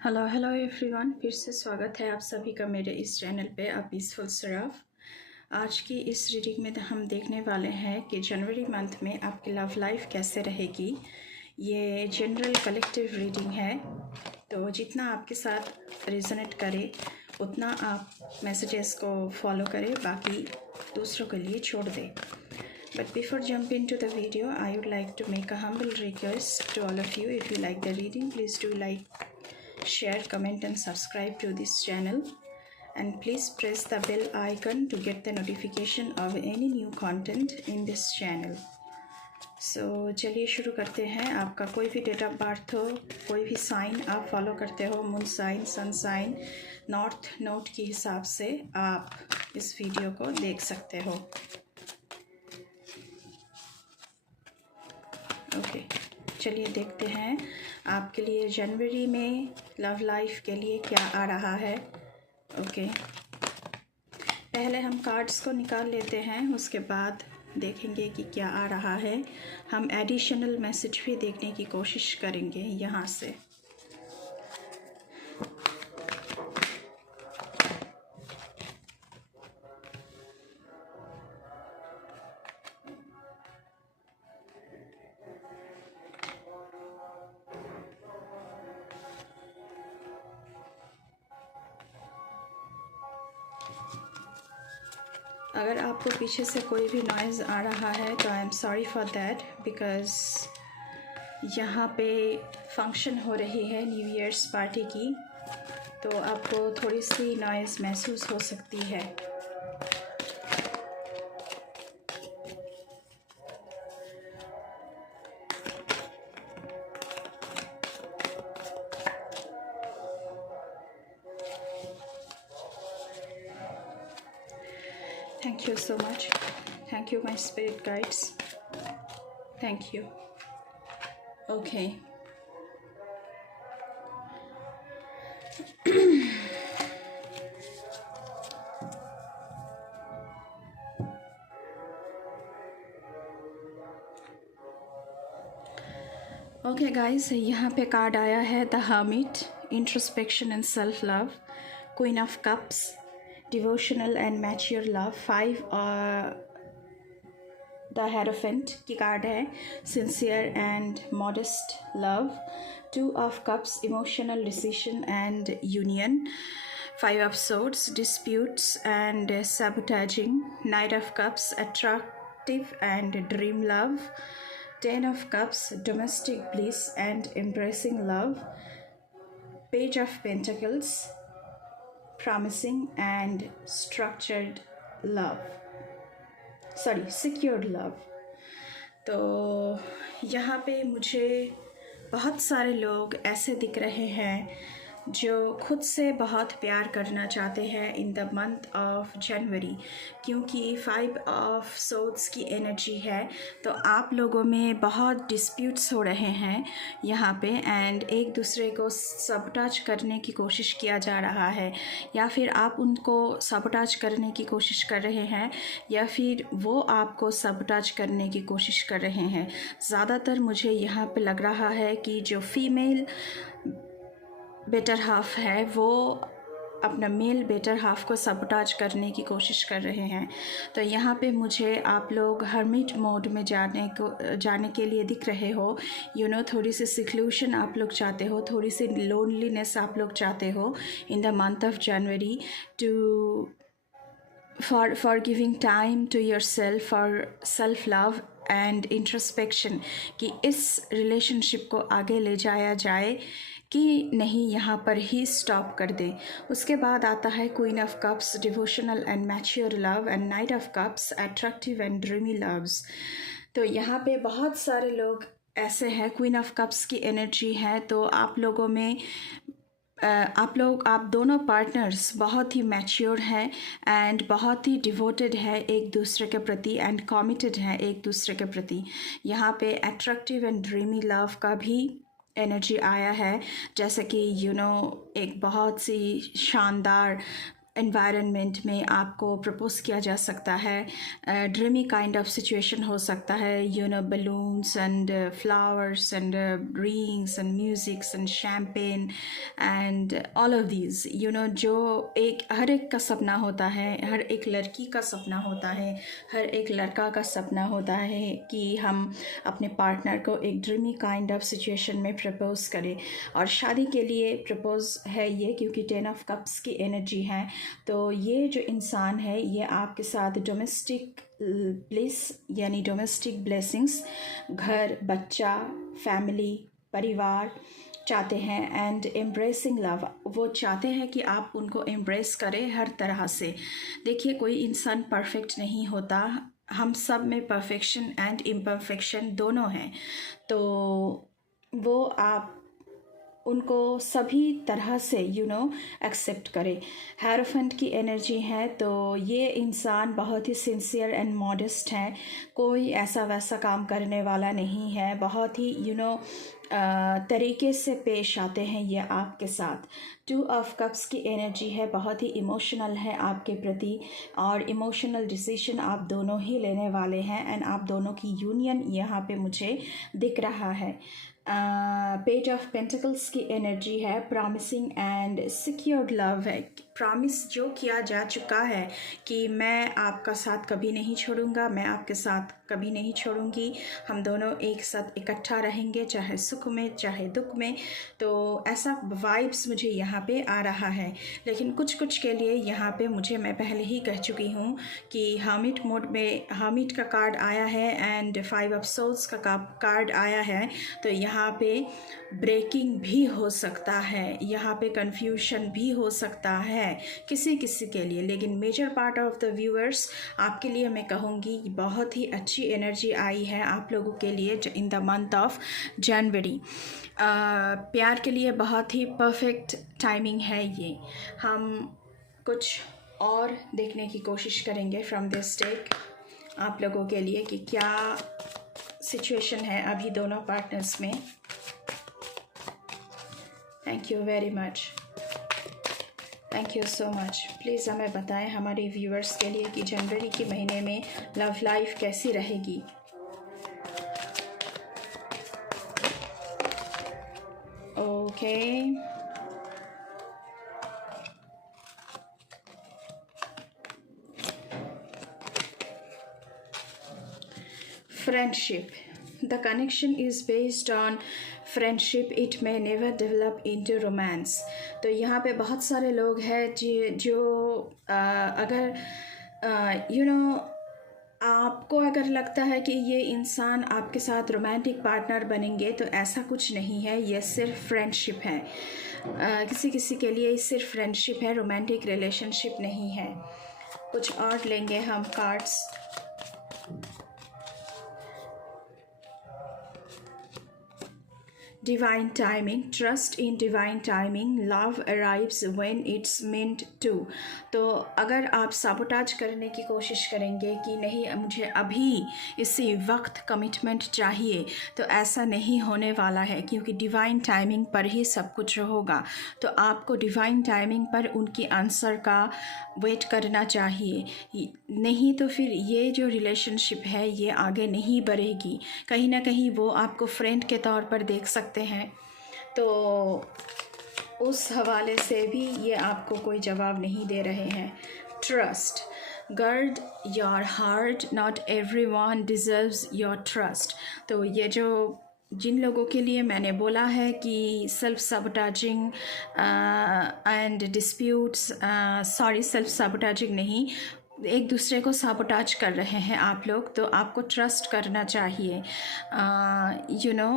Hello hello everyone, फिर से स्वागत है आप सभी का मेरे इस चैनल पे अ पीसफुल सराफ। आज की इस रीडिंग में हम देखने वाले हैं कि जनवरी मंथ में आपकी लव लाइफ कैसे रहेगी। ये जनरल कलेक्टिव रीडिंग है, तो जितना आपके साथ रेजोनेट करे उतना आप मैसेजेस को फॉलो करें, बाकी दूसरों के लिए छोड़ दें। But before jump into the video, I would like to make a humble request to all of you. If you like the reading, please do like, share, comment and subscribe to this channel, and please press the bell icon to get the notification of any new content in this channel. So चलिए शुरू करते हैं। आपका कोई भी date of birth हो, कोई भी साइन आप फॉलो करते हो, moon sign, sun sign, north node के हिसाब से आप इस वीडियो को देख सकते हो। ओके, चलिए देखते हैं आपके लिए जनवरी में लव लाइफ के लिए क्या आ रहा है। ओके, पहले हम कार्ड्स को निकाल लेते हैं, उसके बाद देखेंगे कि क्या आ रहा है। हम एडिशनल मैसेज भी देखने की कोशिश करेंगे यहाँ से। अगर आपको पीछे से कोई भी नॉइज़ आ रहा है तो I am sorry for that, because यहाँ पे फंक्शन हो रही है न्यू ईयर्स पार्टी की, तो आपको थोड़ी सी नॉइज़ महसूस हो सकती है। Thank you so much. Thank you, my spirit guides. Thank you. Okay. Okay guys, यहाँ पे कार्ड आया है the hermit, introspection and self love, queen of cups, devotional and mature love, 5 the hierophant की card है, sincere and modest love, 2 of cups, emotional decision and union, 5 of swords, disputes and sabotaging, night of cups, attractive and dream love, 10 of Cups, domestic bliss and embracing love, Page of Pentacles, promising and structured love, secured love। तो यहाँ पे मुझे बहुत सारे लोग ऐसे दिख रहे हैं जो खुद से बहुत प्यार करना चाहते हैं इन द मंथ ऑफ जनवरी, क्योंकि 5 ऑफ सोर्ड्स की एनर्जी है। तो आप लोगों में बहुत डिस्प्यूट्स हो रहे हैं यहाँ पे, एंड एक दूसरे को सबटाच करने की कोशिश किया जा रहा है, या फिर आप उनको सबटाच करने की कोशिश कर रहे हैं, या फिर वो आपको सबटाच करने की कोशिश कर रहे हैं। ज़्यादातर मुझे यहाँ पे लग रहा है कि जो फीमेल बेटर हाफ है वो अपना मेल बेटर हाफ को सबटाज करने की कोशिश कर रहे हैं। तो यहाँ पे मुझे आप लोग हर्मिट मोड में जाने के लिए दिख रहे हो। थोड़ी सी सिक्लूशन आप लोग चाहते हो, थोड़ी सी लोनलीनेस आप लोग चाहते हो in the month of January, to for giving time to your self, for self love and introspection, कि इस रिलेशनशिप को आगे ले जाया जाए कि नहीं यहाँ पर ही स्टॉप कर दे। उसके बाद आता है queen of cups, devotional and mature love, and night of cups, attractive and dreamy loves. तो यहाँ पे बहुत सारे लोग ऐसे हैं, क्वीन ऑफ कप्स की एनर्जी है, तो आप लोगों में आप दोनों पार्टनर्स बहुत ही मैच्योर हैं एंड बहुत ही डिवोटेड है एक दूसरे के प्रति, एंड कमिटेड है एक दूसरे के प्रति। यहाँ पे अट्रैक्टिव एंड ड्रीमी लव का भी एनर्जी आया है, जैसे कि एक बहुत सी शानदार एनवायरनमेंट में आपको प्रपोज किया जा सकता है। ड्रीमी काइंड ऑफ सिचुएशन हो सकता है, you know, balloons and flowers and rings and musics and champagne and all of these, you know, जो हर एक का सपना होता है, हर एक लड़की का सपना होता है, हर एक लड़का का सपना होता है कि हम अपने पार्टनर को एक ड्रीमी काइंड ऑफ सिचुएशन में प्रपोज करें। और शादी के लिए प्रपोज है ये, क्योंकि 10 ऑफ कप्स की एनर्जी है। तो ये जो इंसान है ये आपके साथ डोमेस्टिक ब्लिस यानी डोमेस्टिक ब्लेसिंग्स, घर, बच्चा, फैमिली, परिवार चाहते हैं एंड एम्ब्रेसिंग लव, वो चाहते हैं कि आप उनको एम्ब्रेस करें हर तरह से। देखिए, कोई इंसान परफेक्ट नहीं होता, हम सब में परफेक्शन एंड इम्परफेक्शन दोनों हैं। तो वो आप उनको सभी तरह से यू नो एक्सेप्ट करें। हेरोफेंट की एनर्जी है, तो ये इंसान बहुत ही सिंसियर एंड मॉडेस्ट है, कोई ऐसा वैसा काम करने वाला नहीं है, बहुत ही यू नो तरीके से पेश आते हैं ये आपके साथ। 2 ऑफ कप्स की एनर्जी है, बहुत ही इमोशनल है आपके प्रति, और इमोशनल डिसीजन आप दोनों ही लेने वाले हैं एंड आप दोनों की यूनियन यहाँ पे मुझे दिख रहा है। पेज ऑफ पेंटिकल्स की एनर्जी है, प्रॉमिसिंग एंड सिक्योर्ड लव है, प्रॉमिस जो किया जा चुका है कि मैं आपका साथ कभी नहीं छोड़ूंगा, मैं आपके साथ कभी नहीं छोड़ूंगी, हम दोनों एक साथ इकट्ठा रहेंगे, चाहे सुख में चाहे दुख में। तो ऐसा वाइब्स मुझे यहाँ पे आ रहा है। लेकिन कुछ के लिए यहाँ पे मुझे, मैं पहले ही कह चुकी हूँ कि हामिट मोड में हामिट का कार्ड आया है एंड 5 ऑफ सोल्स का कार्ड आया है। तो यहाँ पे ब्रेकिंग भी हो सकता है, यहाँ पे कन्फ्यूशन भी हो सकता है किसी के लिए। लेकिन major part of the viewers, आपके लिए मैं कहूँगी बहुत ही अच्छी एनर्जी आई है आप लोगों के लिए इन द मंथ ऑफ जनवरी। प्यार के लिए बहुत ही परफेक्ट टाइमिंग है ये। हम कुछ और देखने की कोशिश करेंगे फ्रॉम दिस डेक आप लोगों के लिए कि क्या सिचुएशन है अभी दोनों पार्टनर्स में। Thank you very much, thank you so much. Please हमें बताएं हमारे व्यूअर्स के लिए कि जनवरी के महीने में लव लाइफ कैसी रहेगी। Okay, friendship, the connection is based on friendship, it may never develop into romance. तो यहाँ पे बहुत सारे लोग हैं जो अगर यू नो आपको अगर लगता है कि ये इंसान आपके साथ रोमांटिक पार्टनर बनेंगे, तो ऐसा कुछ नहीं है, ये सिर्फ फ्रेंडशिप है। किसी के लिए सिर्फ फ्रेंडशिप है, रोमांटिक रिलेशनशिप नहीं है। कुछ और लेंगे हम cards. Divine timing, trust in divine timing, love arrives when it's meant to। तो अगर आप साबोटाज करने की कोशिश करेंगे कि नहीं मुझे अभी इसी वक्त कमिटमेंट चाहिए, तो ऐसा नहीं होने वाला है, क्योंकि डिवाइन टाइमिंग पर ही सब कुछ होगा। तो आपको डिवाइन टाइमिंग पर उनकी आंसर का वेट करना चाहिए, नहीं तो फिर ये जो रिलेशनशिप है ये आगे नहीं बढ़ेगी। कहीं ना कहीं वो आपको फ्रेंड के तौर पर देख सकते हैं, तो उस हवाले से भी ये आपको कोई जवाब नहीं दे रहे हैं। Trust, guard your heart, not everyone deserves your trust. तो ये जो जिन लोगों के लिए मैंने बोला है कि self sabotaging and disputes, sorry self sabotaging नहीं, एक दूसरे को साबोटाज कर रहे हैं आप लोग, तो आपको ट्रस्ट करना चाहिए। यू नो,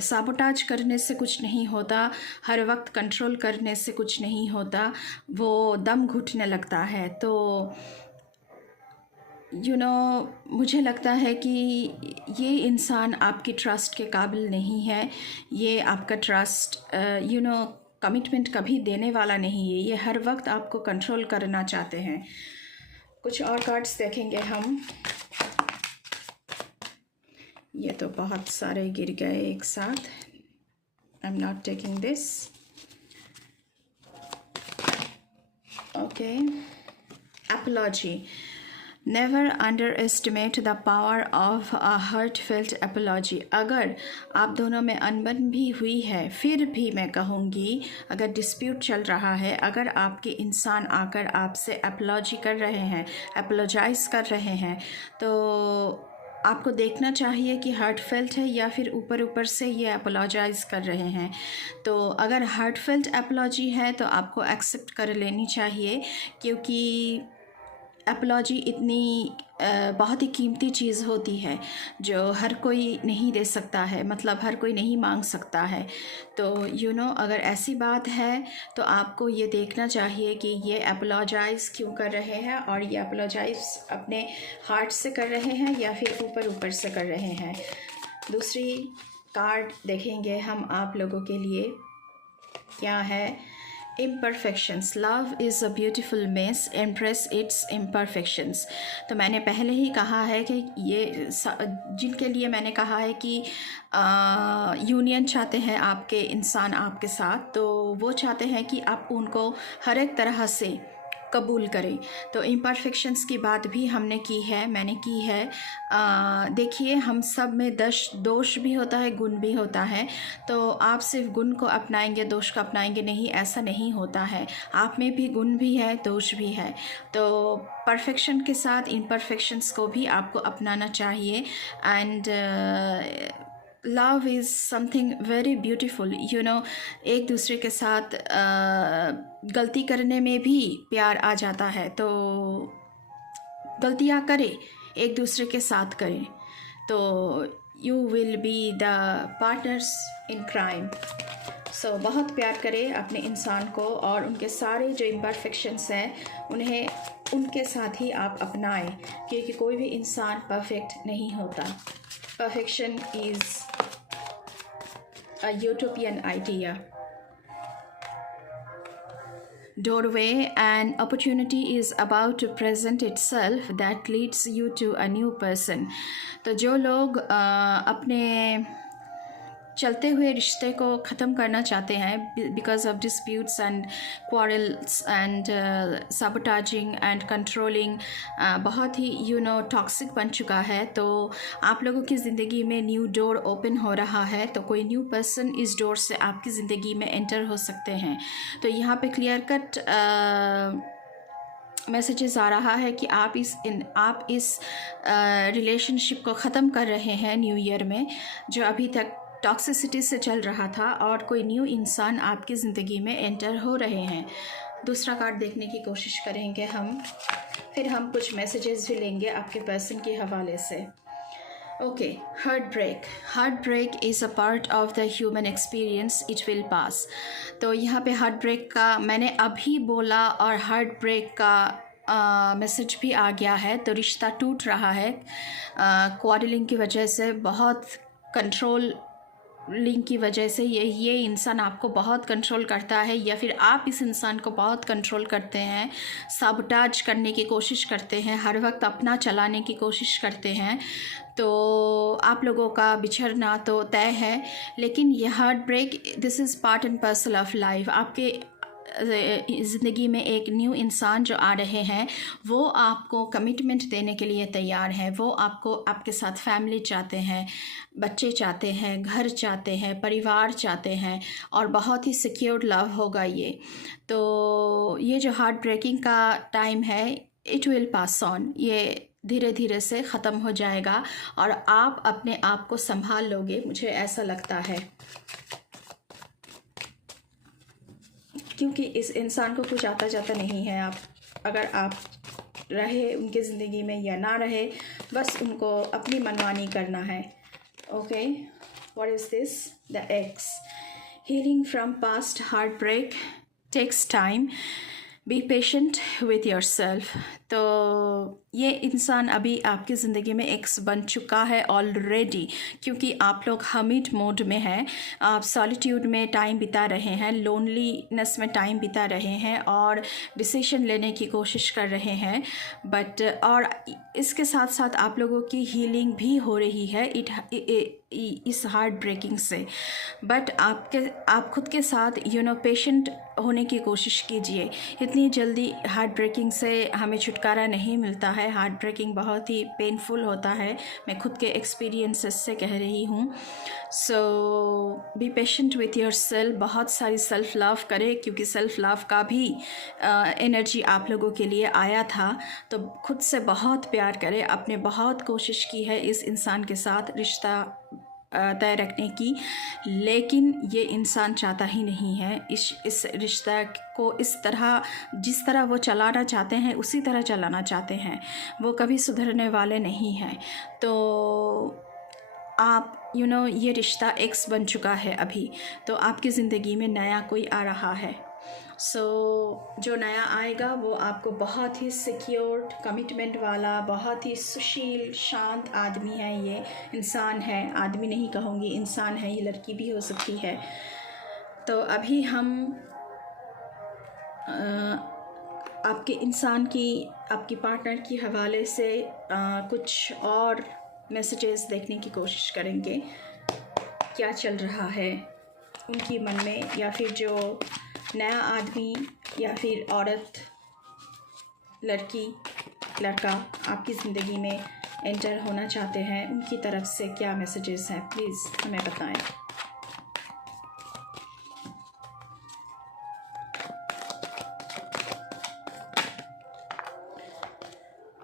साबोटाज करने से कुछ नहीं होता, हर वक्त कंट्रोल करने से कुछ नहीं होता, वो दम घुटने लगता है। तो यू नो मुझे लगता है कि ये इंसान आपकी ट्रस्ट के काबिल नहीं है, ये आपका ट्रस्ट यू नो कमिटमेंट कभी देने वाला नहीं है, ये हर वक्त आपको कंट्रोल करना चाहते हैं। कुछ और कार्ड्स देखेंगे हम। ये तो बहुत सारे गिर गए एक साथ, I am not taking this. Okay, apology. Never underestimate the power of a heartfelt apology. अगर आप दोनों में अनबन भी हुई है, फिर भी मैं कहूँगी, अगर डिस्प्यूट चल रहा है, अगर आपके इंसान आकर आपसे अपोलॉजी कर रहे हैं, अपोलोजाइज़ कर रहे हैं, तो आपको देखना चाहिए कि हार्टफेल्ट है या फिर ऊपर ऊपर से ये अपोलोजाइज़ कर रहे हैं। तो अगर हार्टफेल्ट अपोलॉजी है तो आपको एक्सेप्ट कर लेनी चाहिए, क्योंकि अपोलॉजी इतनी बहुत ही कीमती चीज़ होती है जो हर कोई नहीं दे सकता है, मतलब हर कोई नहीं मांग सकता है। तो अगर ऐसी बात है तो आपको ये देखना चाहिए कि ये अपोलोजाइज़ क्यों कर रहे हैं, और ये अपोलोजाइज़ अपने हार्ट से कर रहे हैं या फिर ऊपर ऊपर से कर रहे हैं। दूसरी कार्ड देखेंगे हम आप लोगों के लिए, क्या है? imperfections. Love is a beautiful mess. Embrace its imperfections. तो मैंने पहले ही कहा है कि ये जिनके लिए मैंने कहा है कि यूनियन चाहते हैं आपके इंसान आपके साथ, तो वो चाहते हैं कि आप उनको हर एक तरह से कबूल करें। तो इम्परफेक्शंस की बात भी मैंने की है। देखिए, हम सब में दोष भी होता है, गुण भी होता है। तो आप सिर्फ गुण को अपनाएंगे, दोष को अपनाएंगे नहीं, ऐसा नहीं होता है। आप में भी गुण भी है, दोष भी है। तो परफेक्शन के साथ इम्परफेक्शंस को भी आपको अपनाना चाहिए। And love is something very beautiful. एक दूसरे के साथ गलती करने में भी प्यार आ जाता है। तो गलतियाँ करें, एक दूसरे के साथ करें, तो you will be the partners in crime. So बहुत प्यार करें अपने इंसान को, और उनके सारे जो इम्परफेक्शंस हैं उन्हें उनके साथ ही आप अपनाएं, क्योंकि कोई भी इंसान परफेक्ट नहीं होता। Perfection is a utopian idea. Doorway, an opportunity is about to present itself that leads you to a new person. तो जो लोग अपने चलते हुए रिश्ते को ख़त्म करना चाहते हैं because of disputes and quarrels and sabotaging and controlling, बहुत ही टॉक्सिक बन चुका है, तो आप लोगों की ज़िंदगी में न्यू डोर ओपन हो रहा है। तो कोई न्यू पर्सन इस डोर से आपकी ज़िंदगी में एंटर हो सकते हैं। तो यहाँ पे क्लियर कट मैसेजेस आ रहा है कि आप इस रिलेशनशिप को ख़त्म कर रहे हैं न्यू ईयर में, जो अभी तक टॉक्सिसिटी से चल रहा था, और कोई न्यू इंसान आपकी ज़िंदगी में एंटर हो रहे हैं। दूसरा कार्ड देखने की कोशिश करेंगे हम, फिर हम कुछ मैसेजेस भी लेंगे आपके पर्सन के हवाले से। Okay, heart break is a part of the human experience, it will pass. तो यहाँ पे हार्ट ब्रेक का मैंने अभी बोला, और हार्ट ब्रेक का मैसेज भी आ गया है। तो रिश्ता टूट रहा है क्वारलिंग की वजह से, बहुत कंट्रोल लिंक की वजह से। ये इंसान आपको बहुत कंट्रोल करता है, या फिर आप इस इंसान को बहुत कंट्रोल करते हैं, साबोटाज करने की कोशिश करते हैं, हर वक्त अपना चलाने की कोशिश करते हैं। तो आप लोगों का बिछड़ना तो तय है, लेकिन ये heart break, this is part and parcel of life. आपके ज़िंदगी में एक न्यू इंसान जो आ रहे हैं, वो आपको कमिटमेंट देने के लिए तैयार हैं। वो आपके साथ फैमिली चाहते हैं, बच्चे चाहते हैं, घर चाहते हैं, परिवार चाहते हैं, और बहुत ही सिक्योर्ड लव होगा ये। तो ये जो हार्ट ब्रेकिंग का टाइम है, इट विल पास ऑन, ये धीरे धीरे से ख़त्म हो जाएगा, और आप अपने आप को संभाल लोगे, मुझे ऐसा लगता है, क्योंकि इस इंसान को कुछ आता जाता नहीं है। अगर आप रहे उनकी ज़िंदगी में या ना रहे, बस उनको अपनी मनमानी करना है। Okay, what is this? The ex, healing from past heart break takes time, be patient with yourself. तो ये इंसान अभी आपकी ज़िंदगी में एक्स बन चुका है ऑलरेडी, क्योंकि आप लोग हमिट मोड में हैं, आप सॉलिट्यूड में टाइम बिता रहे हैं, लोनलीनेस में टाइम बिता रहे हैं और डिसीजन लेने की कोशिश कर रहे हैं। बट और इसके साथ साथ आप लोगों की हीलिंग भी हो रही है इस हार्ट ब्रेकिंग से। बट आप खुद के साथ पेशेंट होने की कोशिश कीजिए। इतनी जल्दी हार्ट ब्रेकिंग से हमें छुटकारा नहीं मिलता है। हार्ट ब्रेकिंग बहुत ही पेनफुल होता है, मैं खुद के एक्सपीरियंसेस से कह रही हूँ। So be patient with your self, बहुत सारी सेल्फ़ लव करें, क्योंकि सेल्फ़ लव का भी एनर्जी आप लोगों के लिए आया था। तो खुद से बहुत प्यार करें। आपने बहुत कोशिश की है इस इंसान के साथ रिश्ता तय रखने की, लेकिन ये इंसान चाहता ही नहीं है इस रिश्ता को इस तरह, जिस तरह वो चलाना चाहते हैं उसी तरह चलाना चाहते हैं। वो कभी सुधरने वाले नहीं हैं। तो आप ये रिश्ता एक्स बन चुका है अभी, तो आपकी ज़िंदगी में नया कोई आ रहा है। जो नया आएगा वो आपको बहुत ही सिक्योर, कमिटमेंट वाला, बहुत ही सुशील, शांत आदमी है। ये इंसान है, आदमी नहीं कहूँगी, इंसान है। ये लड़की भी हो सकती है। तो अभी हम आपके इंसान की, आपकी पार्टनर की हवाले से कुछ और मैसेजेस देखने की कोशिश करेंगे। क्या चल रहा है उनकी मन में, या फिर जो नया आदमी या फिर औरत, लड़की, लड़का आपकी ज़िंदगी में एंटर होना चाहते हैं, उनकी तरफ से क्या मैसेजेस हैं, प्लीज़ हमें बताएं।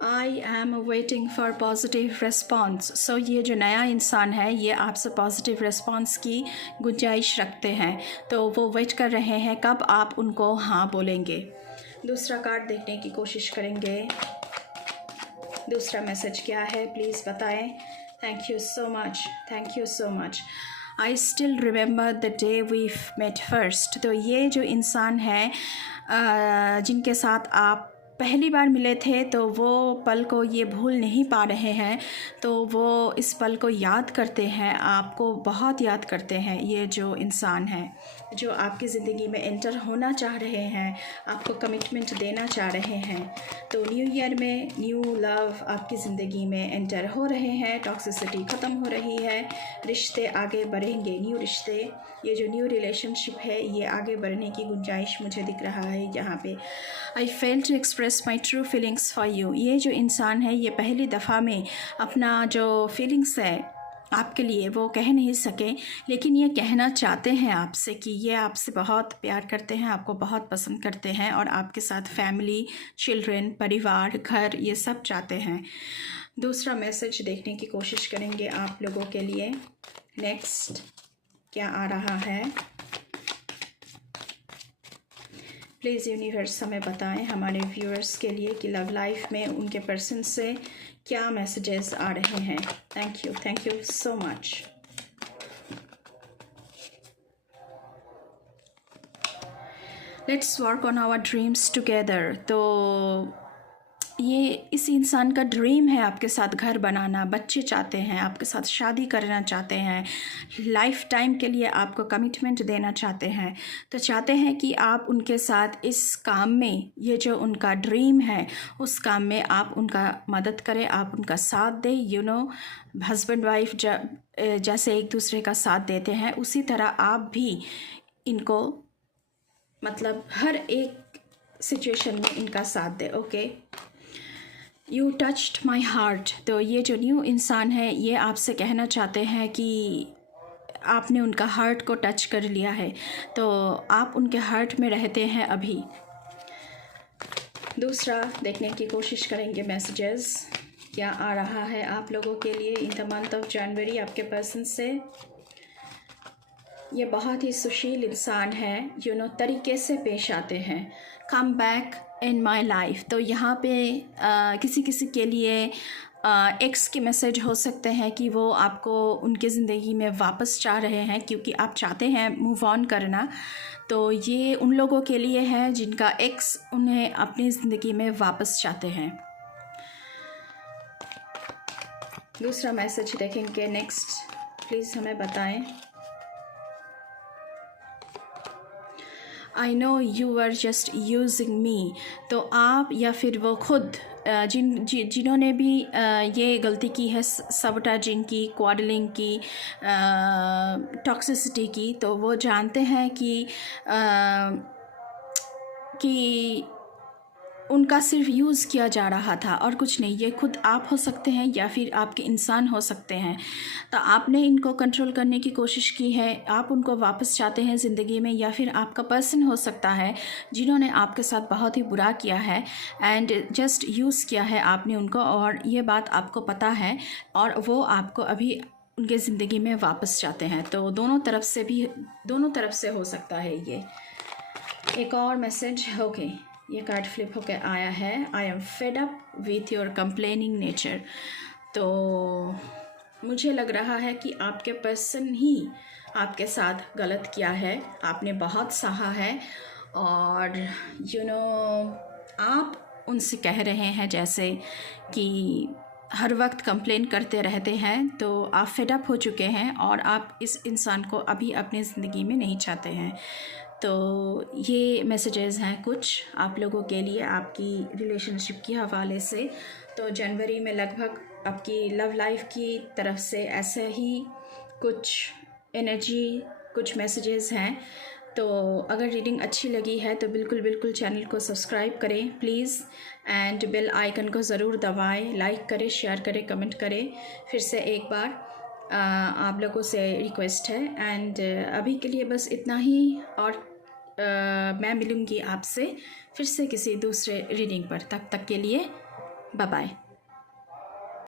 I am waiting for positive response. So ये जो नया इंसान है ये आपसे पॉजिटिव रिस्पॉन्स की गुंजाइश रखते हैं, तो वो वेट कर रहे हैं कब आप उनको हाँ बोलेंगे। दूसरा कार्ड देखने की कोशिश करेंगे। दूसरा मैसेज क्या है, प्लीज़ बताएं। Thank you so much, thank you so much. I still remember the day we met first. तो ये जो इंसान है जिनके साथ आप पहली बार मिले थे, तो वो पल को ये भूल नहीं पा रहे हैं, तो वो इस पल को याद करते हैं, आपको बहुत याद करते हैं। ये जो इंसान है जो आपकी ज़िंदगी में एंटर होना चाह रहे हैं, आपको कमिटमेंट देना चाह रहे हैं, तो न्यू ईयर में न्यू लव आपकी ज़िंदगी में एंटर हो रहे हैं। टॉक्सिसिटी ख़त्म हो रही है, रिश्ते आगे बढ़ेंगे, न्यू रिश्ते, ये जो न्यू रिलेशनशिप है ये आगे बढ़ने की गुंजाइश मुझे दिख रहा है यहाँ पे। I fail to express my true feelings for you. ये जो इंसान है ये पहली दफ़ा में अपना जो फीलिंग्स है आपके लिए वो कह नहीं सके, लेकिन ये कहना चाहते हैं आपसे कि ये आपसे बहुत प्यार करते हैं, आपको बहुत पसंद करते हैं और आपके साथ फैमिली, चिल्ड्रन, परिवार, घर, ये सब चाहते हैं। दूसरा मैसेज देखने की कोशिश करेंगे आप लोगों के लिए। नेक्स्ट क्या आ रहा है, प्लीज़ यूनिवर्स हमें बताएं हमारे व्यूअर्स के लिए कि लव लाइफ में उनके पर्सन से क्या मैसेजेस आ रहे हैं। Thank you so much. Let's work on our dreams together. तो ये इस इंसान का ड्रीम है आपके साथ घर बनाना, बच्चे चाहते हैं, आपके साथ शादी करना चाहते हैं, लाइफ टाइम के लिए आपको कमिटमेंट देना चाहते हैं। तो चाहते हैं कि आप उनके साथ इस काम में, ये जो उनका ड्रीम है उस काम में आप उनका मदद करें, आप उनका साथ दें। हस्बैंड वाइफ जैसे एक दूसरे का साथ देते हैं उसी तरह आप भी इनको, मतलब हर एक सिचुएशन में इनका साथ दें। Okay, you touched my heart. तो ये जो न्यू इंसान है ये आपसे कहना चाहते हैं कि आपने उनका हार्ट को टच कर लिया है, तो आप उनके हार्ट में रहते हैं अभी। दूसरा देखने की कोशिश करेंगे मैसेजेस क्या आ रहा है आप लोगों के लिए इन द मंथ ऑफ जनवरी आपके पर्सन से। ये बहुत ही सुशील इंसान है, तरीके से पेश आते हैं। Come back in my life. तो यहाँ पे किसी किसी के लिए एक्स के मैसेज हो सकते हैं कि वो आपको उनकी ज़िंदगी में वापस चाह रहे हैं क्योंकि आप चाहते हैं मूव ऑन करना। तो ये उन लोगों के लिए है जिनका एक्स उन्हें अपनी ज़िंदगी में वापस चाहते हैं। दूसरा मैसेज देखेंगे नेक्स्ट, प्लीज़ हमें बताएं। I know you are just using me. तो आप या फिर वो खुद जिन्होंने भी ये गलती की है, सबटाजिंग की, क्वाडलिंग की, टॉक्सिसिटी की, तो वो जानते हैं कि उनका सिर्फ यूज़ किया जा रहा था और कुछ नहीं। ये खुद आप हो सकते हैं या फिर आपके इंसान हो सकते हैं। तो आपने इनको कंट्रोल करने की कोशिश की है, आप उनको वापस चाहते हैं ज़िंदगी में, या फिर आपका पर्सन हो सकता है जिन्होंने आपके साथ बहुत ही बुरा किया है एंड जस्ट यूज़ किया है आपने उनको, और ये बात आपको पता है और वो आपको अभी उनके ज़िंदगी में वापस चाहते हैं। तो दोनों तरफ से हो सकता है ये। एक और मैसेज, ओके, ये कार्ड फ्लिप होकर आया है, I am fed up with your complaining nature. तो मुझे लग रहा है कि आपके पर्सन ही आपके साथ गलत किया है, आपने बहुत सहा है और आप उनसे कह रहे हैं जैसे कि हर वक्त कंप्लेन करते रहते हैं, तो आप फेड अप हो चुके हैं और आप इस इंसान को अभी अपनी ज़िंदगी में नहीं चाहते हैं। तो ये मैसेजेस हैं कुछ आप लोगों के लिए आपकी रिलेशनशिप के हवाले से। तो जनवरी में लगभग आपकी लव लाइफ की तरफ से ऐसे ही कुछ एनर्जी, कुछ मैसेजेस हैं। तो अगर रीडिंग अच्छी लगी है तो बिल्कुल चैनल को सब्सक्राइब करें प्लीज़, एंड बेल आइकन को ज़रूर दबाएं, लाइक करें, शेयर करें, कमेंट करें। फिर से एक बार आप लोगों से रिक्वेस्ट है, एंड अभी के लिए बस इतना ही, और मैं मिलूँगी आपसे फिर से किसी दूसरे रीडिंग पर। तब तक के लिए बाय बाय।